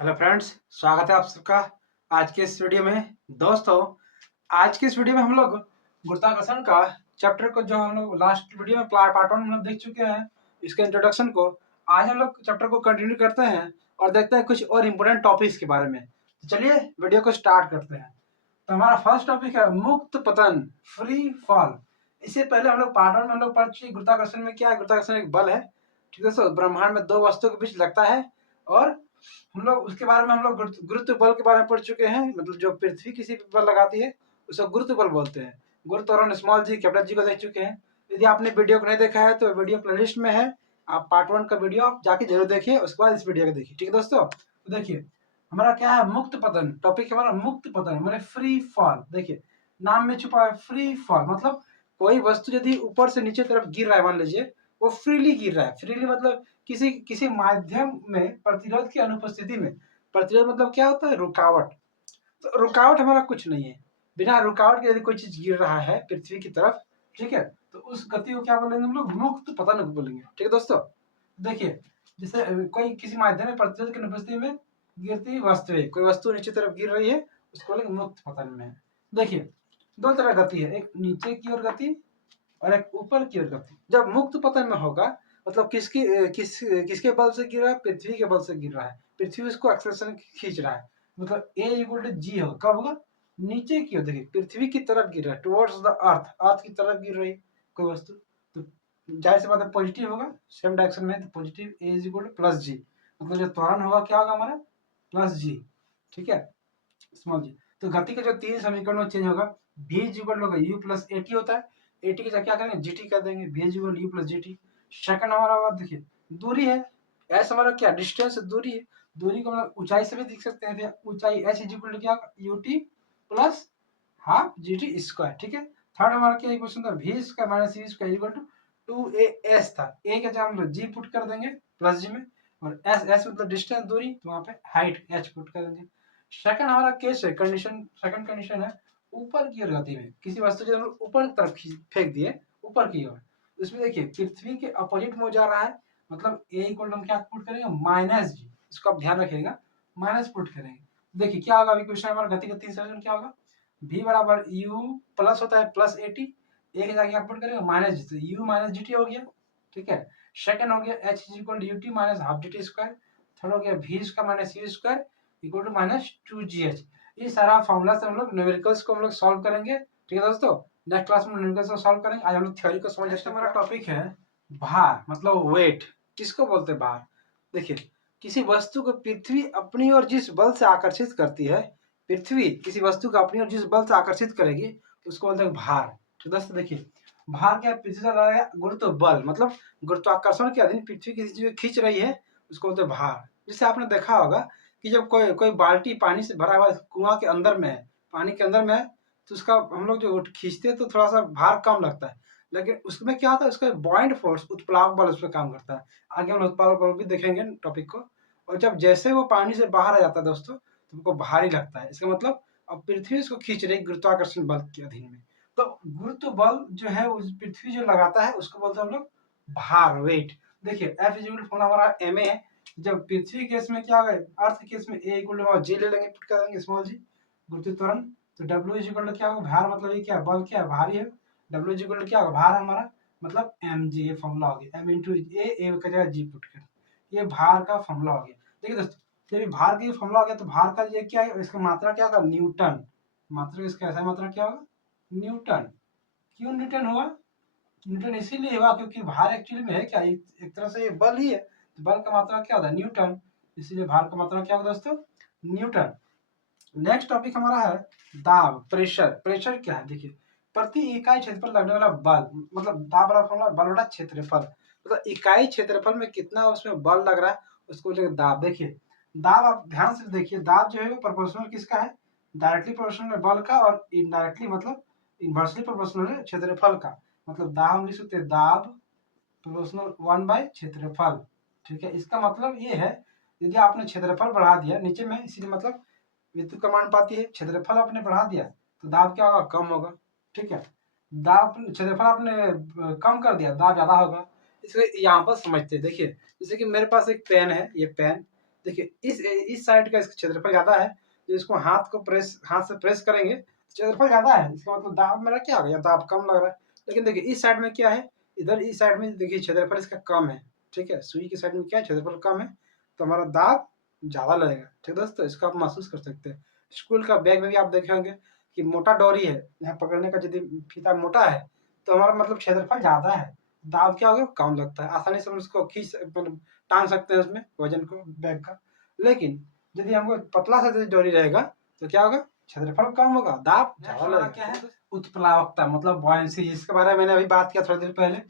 Hello friends, स्वागत है आप सबका आज के इस वीडियो में। दोस्तों, आज के इस वीडियो में हम लोग गुरुत्वाकर्षण का चैप्टर को, जो हम लोग लास्ट वीडियो में पार्ट 1 में हम लोग देख चुके हैं, इसके इंट्रोडक्शन को आज हम लोग चैप्टर को कंटिन्यू करते हैं और देखते हैं कुछ और इम्पोर्टेंट टॉपिक्स के बारे में। तो चलिए वीडियो को स्टार्ट करते हैं। तो हमारा फर्स्ट टॉपिक है मुक्त पतन, फ्री फॉल। इससे पहले हम लोग पार्ट 1 में हम लोग पढ़ चुके गुरुत्वाकर्षण में क्या है। गुरुत्वाकर्षण एक बल है, ठीक है दोस्तों, ब्रह्मांड में दो वस्तुओं के बीच लगता है और हम लोग उसके बारे में हम लोग गुरुत्व बल के बारे में पढ़ चुके हैं। मतलब जो पृथ्वी किसी पर बल लगाती है उसे गुरुत्व बल बोलते हैं। गुरुत्व और स्मॉल जी, कैपिटल जी को देख चुके हैं। यदि आपने वीडियो को नहीं देखा है तो वीडियो प्लेलिस्ट में है, आप पार्ट 1 का वीडियो आप जाके जरूर देखिए, उसके बाद इस वीडियो को देखिए, ठीक है दोस्तों। तो देखिए हमारा क्या है, मुक्त पतन। टॉपिक हमारा मुक्त पतन मतलब फ्री फॉल। देखिए नाम में छुपा है फ्री फॉल, मतलब कोई वस्तु यदि ऊपर से नीचे तरफ गिर रहा है, मान लीजिए वो फ्रीली गिर रहा है। फ्रीली मतलब किसी किसी माध्यम में प्रतिरोध की अनुपस्थिति में। प्रतिरोध मतलब क्या होता है, रुकावट। तो रुकावट हमारा कुछ नहीं है, बिना रुकावट के यदि कोई चीज गिर रहा है पृथ्वी की तरफ, ठीक है, तो उस गति को क्या बोलेंगे हम लोग, मुक्त पतन बोलेंगे, ठीक है दोस्तों। देखिए जैसे कोई किसी माध्यम में प्रतिरोध की अनुपस्थिति में गिरती वस्तु है, कोई वस्तु नीचे तरफ गिर रही है, उसको बोलेंगे मुक्त पतन में। देखिए दो तरह गति है, एक नीचे की ओर गति और एक ऊपर की ओर गति। जब मुक्त पतन में होगा मतलब किसके बल से गिर रहा है, पृथ्वी के बल से गिर रहा है। पृथ्वी उसको एक्सेलरेशन खींच रहा है, मतलब ए इक्वल टू जी होगा। कब होगा, नीचे की ओर। देखिए पृथ्वी की तरफ गिर रहा है, टुवर्ड्स द अर्थ, अर्थ की तरफ गिर रही कोई वस्तु, तो जाहिर सी बात है पॉजिटिव होगा, सेम डायरेक्शन में, तो positive a is equal to plus g. मतलब जो त्वरण होगा क्या होगा हमारा, प्लस जी, ठीक है, स्मॉल जी। तो गति के जो तीन समीकरण में चेंज होगा, v इज इक्वल होगा u प्लस ए टी होता है, ए टी की जगह क्या करेंगे जी टी कर देंगे, v is equal you plus G T. Second हमारा होगा, देखिए दूरी है, एस हमारा क्या डिस्टेंस, दूरी है। दूरी को मतलब ऊंचाई से भी देख सकते हैं, ऊंचाई एच इज इक्वल क्या U T plus half G T square, ठीक है। थर्ड हमारा क्या इक्वेशन था, V square minus V square equal to two A S था, ए के जगह हम लोग जी पुट कर देंगे प्लस जी में, और एस एस मतलब डिस्टेंस दूरी, तो वहाँ पे हाइट एच पुट कर देंगे। सेकंड हमारा केस है, कंडीशन, सेकंड कंडीशन है ऊपर की ओर गति में। किसी वस्तु को हम लोग ऊपर की तरफ फेंक दिए, ऊपर की ओर, इसमें देखिए पृथ्वी के अपोजिट में जा रहा है, मतलब ए इक्वल हम क्या पुट करेंगे, माइनस जी। इसको आप ध्यान रखिएगा, माइनस पुट करेंगे। देखिए क्या होगा, अभी क्वेश्चन हमारा गति का तीसरा क्या होगा, v बराबर u प्लस होता है प्लस ए टी, ए के जाके आप पुट करेंगे माइनस जी, तो u माइनस जी टी हो गया, ठीक है। सेकंड हो गया h is equal U T minus half D T square. Third हो गया v square minus u square equal to minus two G H. ये सारा फॉर्मूला से हम लोग न्यूमेरिकल्स को हम लोग सॉल्व करेंगे, ठीक है दोस्तों। नेक्स्ट क्लास में न्यूमेरिकल्स को सॉल्व करेंगे, आज हम लोग थ्योरी को समझ लेते हैं। हमारा टॉपिक है भार, मतलब वेट। किसको बोलते हैं भार, देखिए किसी वस्तु को पृथ्वी अपनी ओर जिस बल से आकर्षित करती है, पृथ्वी किसी वस्तु को अपनी ओर जिस बल से आकर्षित करेगी उसको बोलते हैं भार। तो दोस्तों देखिए भार क्या, पृथ्वी से लगाया गुरुत्व बल, मतलब गुरुत्वाकर्षण के अधीन पृथ्वी किसी चीज को खींच रही है, उसको बोलते हैं भार। जिससे आपने देखा होगा कि जब कोई कोई बाल्टी पानी से भरा हुआ कुआं के अंदर में है, पानी के अंदर में है, तो उसका हम लोग जो खींचते हैं तो थोड़ा सा भार कम लगता है, लेकिन उसमें क्या होता है, उसका बॉइंट फोर्स, उत्प्लावक बल उस पर काम करता है। आगे हम उत्प्लावक बल भी देखेंगे टॉपिक को। और जब जैसे वो पानी से बाहर आ जाता है दोस्तों, तो उनको भारी लगता है। इसका मतलब अब पृथ्वी उसको खींच रही गुरुत्वाकर्षण बल के अधीन में। तो गुरुत्व बल जो है उस पृथ्वी जो लगाता है उसको बोलते हैं हम लोग भार, वेट। देखिए एफ इज इक्वल हमारा एम ए है। जब पृथ्वी केस में क्या होगा, अर्थ केस में ए इक्वल टू जी ले लेंगे, पुट कर देंगे स्मॉल जी, गुरुत्व त्वरण। तो डब्ल्यू इज इक्वल क्या होगा, भार मतलब ये क्या बल, क्या भारी है। डब्ल्यू इज इक्वल क्या होगा, भार हमारा मतलब एम जी, ये फॉर्मूला हो गया, एम इंटू ए का जगह जी पुट कर, ये भार का फॉर्मूला हो गया। देखिए दोस्तों जब भार का फॉर्मूला हो गया तो भार का ये क्या है, इसका मात्रा क्या होगा, न्यूटन। मात्रा इसका ऐसा मात्रा क्या होगा, न्यूटन। क्यों न्यूटन हुआ, न्यूटन इसीलिए हुआ क्योंकि भार एक्चुअली में है क्या, एक तरह से ये बल ही है, तो बल का मात्रा क्या होता है, न्यूटन। इसीलिए भार का मात्रा क्या होगा दोस्तों, न्यूटन। नेक्स्ट टॉपिक हमारा है दाब, प्रेशर। प्रेशर क्या है, देखिए प्रति इकाई क्षेत्रफल लगने वाला बल, मतलब दाब बराबर फॉर्मूला बल बटा क्षेत्रफल, मतलब इकाई क्षेत्रफल में कितना उसमें बल लग रहा है उसको बोलेंगे दाब। देखिए दाब आप ध्यान से देखिए, दाब जो है वो प्रोपोर्शनल किसका है, डायरेक्टली प्रोपोर्शनल है बल का, और इनडायरेक्टली मतलब इनवर्सली प्रोपोर्शनल है क्षेत्रफल का। मतलब दाब हम लिख सकते हैं दाब प्रोपोर्शनल 1 बाय क्षेत्रफल, ठीक है। इसका मतलब ये है यदि आपने क्षेत्रफल बढ़ा दिया नीचे में, इसीलिए मतलब विद्युत का मान पाती है, क्षेत्रफल आपने बढ़ा दिया तो दाब क्या होगा, कम होगा, ठीक है। दाब क्षेत्रफल आपने कम कर दिया, दाब ज्यादा होगा। इसको यहाँ पर समझते हैं। देखिए जैसे कि मेरे पास एक पेन है, ये पेन, देखिए इस साइड का इसका क्षेत्रफल ज़्यादा है, तो इसको हाथ से प्रेस करेंगे, क्षेत्रफल ज़्यादा है, इसका मतलब दाब मेरा क्या हो गया, दाब कम लग रहा है। लेकिन देखिए इस साइड में क्या है, इधर इस साइड में देखिए क्षेत्रफल इसका कम है, ठीक है, सुई की साइड में क्या है, क्षेत्रफल कम है, तो हमारा दाब ज़्यादा लगेगा। ठीक है दोस्तों, इसको आप महसूस कर सकते हैं। स्कूल का बैग में भी आप देखे होंगे कि मोटा डोरी है, यहाँ पकड़ने का यदि फीता मोटा है, तो हमारा मतलब क्षेत्रफल ज़्यादा है, दाब क्या हो गया, कम लगता है, आसानी से हम उसको खींच मतलब टाँग सकते हैं उसमें वजन को बैग का। लेकिन यदि हमको पतला सा यदि डोरी रहेगा तो क्या होगा, क्षेत्रफल कम होगा, दाब ज़्यादा लगेगा। क्या है उत्प्लावकता मतलब बॉयंसी, जिसके बारे में मैंने अभी बात किया थोड़ी देर पहले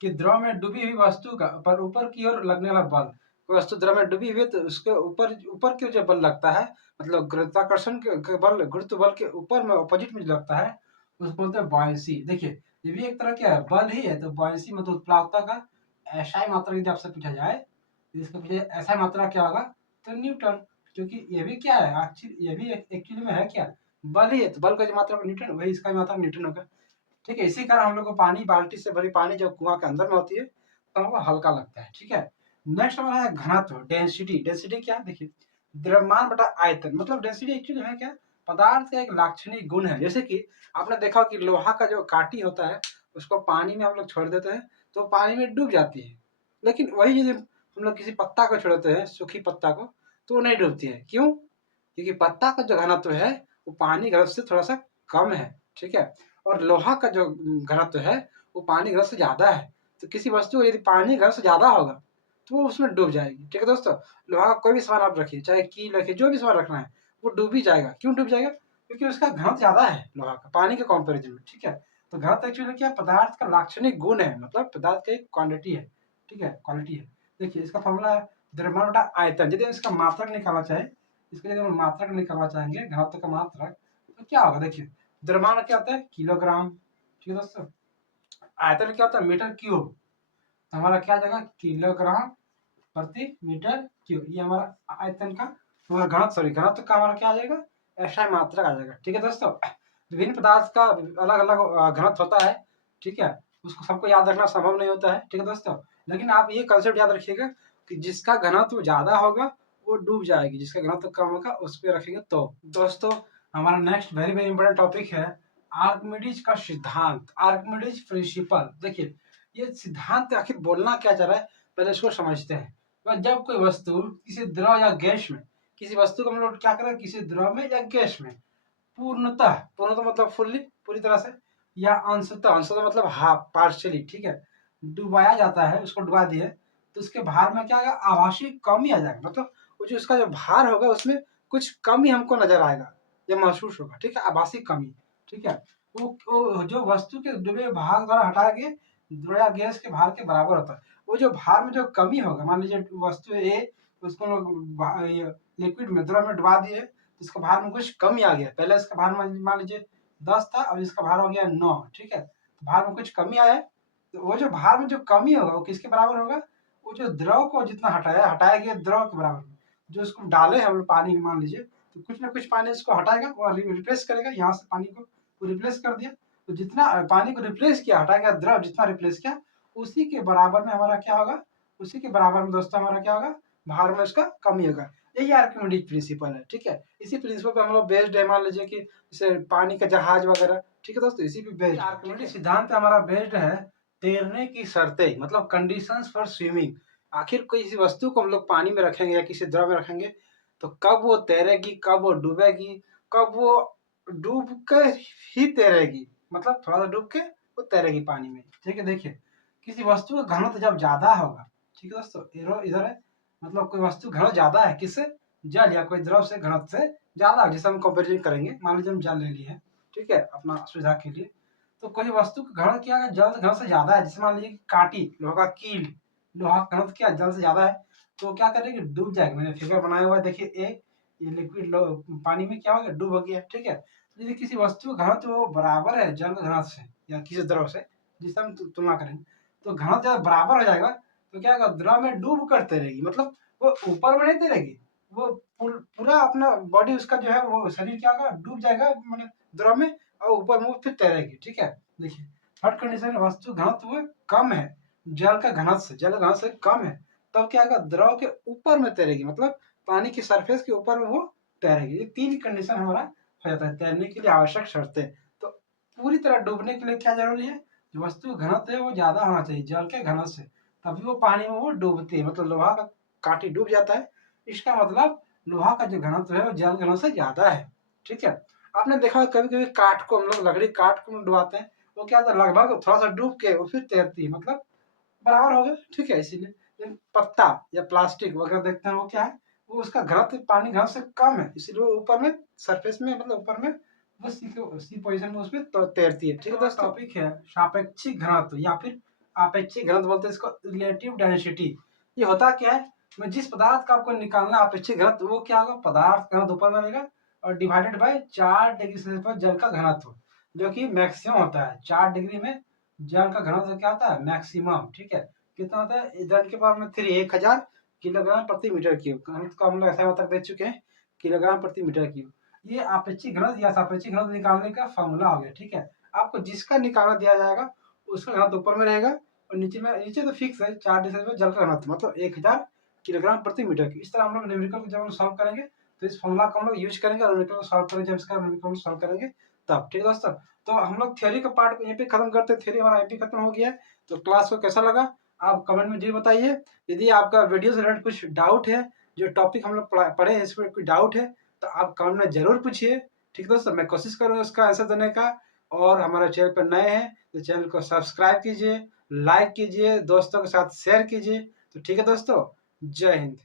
कि द्रव में डूबी हुई वस्तु का पर ऊपर की ओर लगने वाला बल। कोई वस्तु द्रव में डूबी हुई है तो उसके ऊपर ऊपर की ओर जो बल लगता है, मतलब गुरुत्वाकर्षण के बल, गुरुत्व बल के ऊपर में अपोजिट में जो लगता है उसको बोलते हैं बॉयंसी। देखिए ये भी एक तरह क्या है, बल ही है, तो बॉयंसी मतलब उत्प्लावकता का ऐसा मात्रा यदि आपसे पूछा जाए, इसके पीछे ऐसा मात्रा क्या होगा, तो न्यूटन। क्योंकि ये भी क्या है, ये भी एक्चुअली में है क्या, बल ही है, तो बल का जो मात्रा न्यूटन, वही इसका मात्रा न्यूटन होगा। ठीक है, इसी कारण हम लोग को पानी, बाल्टी से भरी पानी जब कुआं के अंदर में होती है तो हमको हल्का लगता है। ठीक है, नेक्स्ट हमारा है घनत्व, डेंसिटी। डेंसिटी क्या है, देखिए द्रव्यमान बटा आयतन, मतलब डेंसिटी एक्चुअली है क्या, पदार्थ का एक लाक्षणिक गुण है। जैसे कि आपने देखा कि लोहा का जो काटी होता है उसको पानी में हम लोग छोड़ देते हैं तो पानी में डूब जाती है, लेकिन वही यदि हम लोग किसी पत्ता को छोड़ते हैं, सूखी पत्ता को, तो वो नहीं डूबती है। क्यों, क्योंकि पत्ता का जो घनत्व है वो पानी घनत्व से थोड़ा सा कम है। ठीक है, और लोहा का जो घनत्व है वो पानी घनत्व से ज्यादा है, तो किसी वस्तु को यदि पानी घनत्व से ज्यादा होगा तो वो उसमें डूब जाएगी। ठीक है दोस्तों, लोहा का कोई भी सामान आप रखिए, चाहे कील रखिए, जो भी सामान रखना है, वो डूब ही जाएगा। क्यों डूब जाएगा, क्योंकि उसका घनत्व ज्यादा है लोहा का पानी के कंपेरिजन में। ठीक है, तो घनत्व एक्चुअली क्या, पदार्थ का लाक्षणिक गुण है, मतलब पदार्थ का एक क्वांटिटी है। ठीक है, क्वालिटी है। देखिए इसका फॉर्मूला है द्रव्यमान बटा आयतन। यदि हम इसका मात्रक निकालना चाहे, इसके लिए हम मात्रक निकालना चाहेंगे, घनत्व का मात्रक, तो क्या होगा, देखिए द्रव्यमान क्या होता है, किलोग्राम। ठीक है दोस्तों, आयतन क्या होता है, मीटर क्यूब, तो हमारा क्या आ जाएगा, किलोग्राम प्रति मीटर क्यूब, ये हमारा आयतन का, हमारा घनत्व, सॉरी घनत्व का हमारा क्या आ जाएगा, ऐसा मात्रक आ जाएगा। ठीक है दोस्तों, विभिन्न पदार्थ का अलग अलग घनत्व होता है। ठीक है, उसको सबको याद रखना संभव नहीं होता है। ठीक है दोस्तों, लेकिन आप ये कंसेप्ट याद रखिएगा कि जिसका घनत्व ज्यादा होगा वो डूब जाएगी, जिसका घनत्व कम होगा उस पर रखेंगे। तो दोस्तों हमारा next very very important topic है आर्किमिडीज का सिद्धांत, आर्किमिडीज प्रिंसिपल। देखिए ये सिद्धांत आखिर बोलना क्या चाह रहा है, पहले इसको समझते हैं। तो जब कोई वस्तु किसी द्रव या गैस में, किसी वस्तु को हम लोग क्या करें, किसी द्रव में या गैस में पूर्णतः, पूर्णतः मतलब फुल्ली, पूरी तरह से, या अंशतः, अंशतः मतलब हाफ, पार्शियली, ठीक है, डुबाया जाता है, उसको डुबा दिए तो उसके भार में क्या आएगा, आभासी कमी आ जाएगा, मतलब वो जो उसका जो भार होगा उसमें कुछ कमी हमको नजर आएगा या महसूस होगा। ठीक है, आभासी कमी। ठीक है, वो जो वस्तु के डूबे भाग द्वारा हटाए गए द्रव या गैस के भार के बराबर होता है। वो जो भार में जो कमी होगा, मान लीजिए वस्तु ए, उसको लोग लिक्विड में, द्रव में डुबा दिए, इसका भार में कुछ कमी आ गया, पहले इसका भार मान लीजिए 10 था, अब इसका भार हो गया 9। ठीक है, तो भार में कुछ कमी आया है, तो वो जो भार में जो कमी होगा वो किसके बराबर होगा, वो जो द्रव को जितना हटाया गया द्रव के बराबर में। जो इसको डाले हम लोग पानी में, मान लीजिए, तो कुछ ना कुछ पानी इसको हटाएगा और रिप्लेस करेगा, यहाँ से पानी को रिप्लेस कर दिया, तो जितना पानी को रिप्लेस किया, हटाया गया द्रव जितना रिप्लेस किया, उसी के बराबर में हमारा क्या होगा, उसी के बराबर में दोस्तों हमारा क्या होगा, भार में उसका कमी होगा। यही आर्किमिडीज प्रिंसिपल है। ठीक है, इसी प्रिंसिपल पे हम लोग बेस्ड है, मान लीजिए कि जैसे पानी का जहाज वगैरह। ठीक है दोस्तों, इसी पे बेस्ड आर्किमिडीज सिद्धांत हमारा बेस्ड है तैरने की शर्तें, मतलब कंडीशंस फॉर स्विमिंग। आखिर किसी वस्तु को हम लोग पानी में रखेंगे या किसी द्रव में रखेंगे तो कब वो तैरेगी, कब वो डूबेगी, कब वो डूब कर ही तैरेगी, मतलब थोड़ा सा डूब के वो तैरेगी पानी में। ठीक है, देखिए किसी वस्तु का घनत्व जब ज्यादा होगा, ठीक है दोस्तों, इधर है, मतलब कोई वस्तु घनत्व ज्यादा है, किससे, जल या कोई द्रव से घनत्व से ज्यादा, जिसे हम कंपेरिजन करेंगे, मान लीजिए हम जल ले लिए हैं, ठीक है, अपना सुविधा के लिए, तो कोई वस्तु का घनत्व क्या है, जल घनत्व से ज्यादा है, जैसे मान लीजिए काटी, लोहा का कील, लोहा का घनत्व क्या जल से ज्यादा है, तो क्या करेगी, डूब जाएगा। मैंने फिगर बनाया हुआ है, देखिए ये लिक्विड पानी में क्या हो गया, डूब गया। ठीक है, तो यदि किसी वस्तु का घनत्व वो बराबर है जल के घनत्व से या किसी द्रव से जिससे हम तुलना करेंगे, तो घनत्व जब बराबर हो जाएगा तो क्या होगा, द्रव में डूब कर तैरेगी, मतलब वो ऊपर में नहीं तैरेगी, वो पूरा अपना बॉडी उसका जो है, वो शरीर क्या होगा, डूब जाएगा मतलब द्रव में, और ऊपर मुंह फिर तैरेगी। ठीक है, देखिए थर्ड कंडीशन में वस्तु घनत्व कम है, जल का घनत्व से कम है, तब क्या होगा, द्रव के ऊपर में तैरेगी, मतलब पानी की सरफेस के ऊपर में वो तैरेगी। ये 3 कंडीशन हमारा हो जाता है तैरने के लिए आवश्यक शर्तें। तो पूरी तरह डूबने के लिए क्या जरूरी है, जो वस्तु घनत्व है वो ज्यादा होना चाहिए जल के घनत्व से, तभी वो पानी में वो डूबती है। मतलब लोहा का काठी डूब जाता है, इसका मतलब लोहा का जो घनत्व है वो जल घनत्व से ज्यादा है। ठीक है, आपने देखा कभी कभी काठ को हम लोग, लकड़ी काठ को डुबाते हैं, वो क्या होता है लगभग थोड़ा सा डूब के वो फिर तैरती है, मतलब बराबर हो गया। ठीक है, इसीलिए लेकिन पत्ता या प्लास्टिक वगैरह देखते हैं वो क्या है, वो उसका घनत्व पानी घनत्व से कम है, इसलिए वो ऊपर में सरफेस में, मतलब ऊपर में वो सी पोजीशन में उसमें तैरती है। ठीक है दोस्तों, टॉपिक है सापेक्षिक घनत्व या फिर आपेक्षिक घनत्व बोलते हैं इसको, रिलेटिव डेंसिटी। ये होता क्या है, मैं जिस पदार्थ का आपको निकालना आपेक्षिक घनत्व, वो क्या होगा, पदार्थ घनत्व ऊपर में रहेगा और डिवाइडेड बाय 4 डिग्री सेल्सियस पर जल का घनत्व, जो कि मैक्सिमम होता है। 4 डिग्री में जल का घनत्व क्या होता है, मैक्सिमम। ठीक है, कितना होता है, जल के पावर में 3, 1000 किलोग्राम प्रति मीटर क्यूब। घनत्व का हम लोग ऐसा मतलब देख चुके हैं, किलोग्राम प्रति मीटर क्यूब। ये आपेक्षिक घनत्व या सापेक्षिक घनत्व निकालने का फॉर्मूला हो गया। ठीक है, आपको जिसका निकालना दिया जाएगा उसका घनत्व ऊपर में रहेगा और नीचे तो फिक्स है 4 डिग्री में जल का घनत्व, मतलब 1000 किलोग्राम प्रति मीटर क्यूब। इस तरह हम लोग न्यूमेरिकल को जब हम सॉल्व करेंगे तो इस फॉर्मूला को हम लोग यूज करेंगे और न्यूमेरिकल को सॉल्व करेंगे, जब इसका न्यूमेरिकल को सॉल्व करेंगे तब। ठीक है दोस्तों, तो हम लोग थ्योरी का पार्ट यहीं पे खत्म करते हैं। थ्योरी हमारा यहीं पे खत्म हो गया है। तो क्लास को कैसा लगा आप कमेंट में जरूर बताइए। यदि आपका वीडियो से रिलेटेड कुछ डाउट है, जो टॉपिक हम लोग पढ़े हैं इसमें कोई डाउट है, तो आप कमेंट में जरूर पूछिए। ठीक है दोस्तों, मैं कोशिश करूँगा उसका आंसर देने का। और हमारे चैनल पर नए हैं तो चैनल को सब्सक्राइब कीजिए, लाइक कीजिए, दोस्तों के साथ शेयर कीजिए। तो ठीक है दोस्तों, जय हिंद।